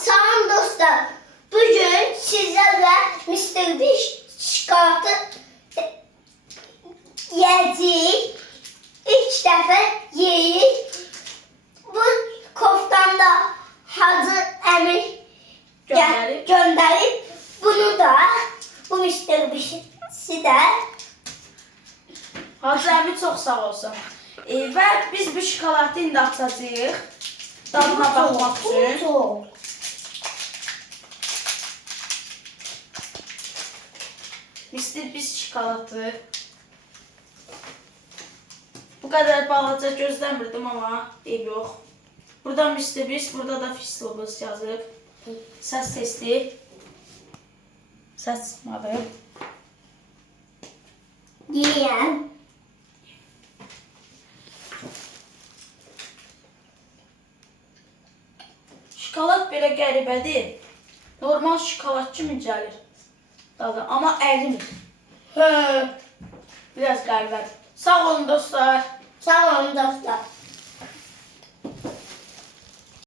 Salam dostlar. Bugün sizlerle Mr. Beast şokolatı yiyeceğiz. İlk defa yeyirik. Bu koftanda Hacı Emir gönderip bunu da bu Mr. Beast'i de Hacı Əmi çox sağ olsun. Və biz bu şokolatı indi açacağıq. Dadına baxmaq üçün. Mr. Beast şokolatı. Bu qədər balaca gözləmirdim amma yox. Burada Mr. Beast, burada da Fistlobus yazıb. Səs testi. Səs çıxmadı. yiyəm. Şokolad belə qəribədir. Normal şokolad kimi gəlir dadı, amma ərimir. Biraz qəribədir. Sağ olun dostlar.